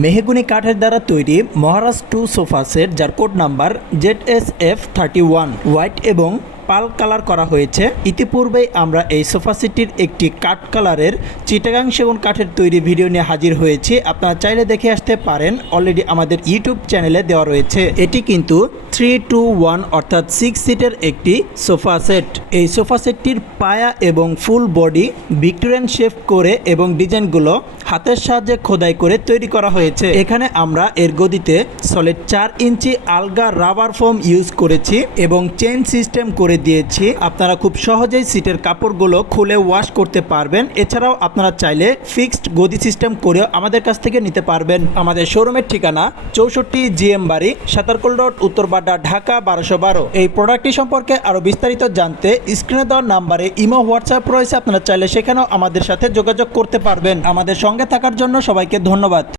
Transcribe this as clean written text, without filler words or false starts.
মেহগুনি কাঠের দ্বারা তৈরি মহারাজ 2 সোফা সেট, যার কোড নাম্বার ZSF31 হোয়াইট এবং পাল কালার করা হয়েছে। ইতিপূর্বেই আমরা এই সোফা সেটটির একটি কাঠ কালারের চিটাগাং সেগুন কাঠের তৈরি ভিডিও নিয়ে হাজির হয়েছি। আপনারা চাইলে দেখে আসতে পারেন, অলরেডি আমাদের ইউটিউব চ্যানেলে দেওয়া রয়েছে। এটি কিন্তু 3-2-1 অর্থাৎ 6 সিটের একটি সোফা সেট। এই সোফা সেটটির পায়া এবং ফুল বডি ভিক্টোরিয়ান শেপ করে এবং ডিজাইনগুলো হাতের সাহায্যে খোদাই করে তৈরি করা হয়েছে। এখানে আমরা এর গদিতে সলিড 4 ইঞ্চি আলগা রাবার ফোম ইউজ করেছি এবং চেইন সিস্টেম করে দিয়েছি। আপনারা খুব সহজেই সিটের কাপড়গুলো খুলে ওয়াশ করতে পারবেন। এছাড়াও আপনারা চাইলে ফিক্সড গদি সিস্টেম করেও আমাদের কাছ থেকে নিতে পারবেন। আমাদের শোরুমের ঠিকানা 64 GM বাড়ি, সাতারকুল রোড, উত্তরবাড্ডা, ঢাকা 1212। এই প্রোডাক্টটি সম্পর্কে আরও বিস্তারিত জানতে স্ক্রিনে দেওয়া নাম্বারে ইমো, হোয়াটসঅ্যাপ রয়েছে, আপনারা চাইলে সেখানেও আমাদের সাথে যোগাযোগ করতে পারবেন। আমাদের সঙ্গে থাকার জন্য সবাইকে ধন্যবাদ।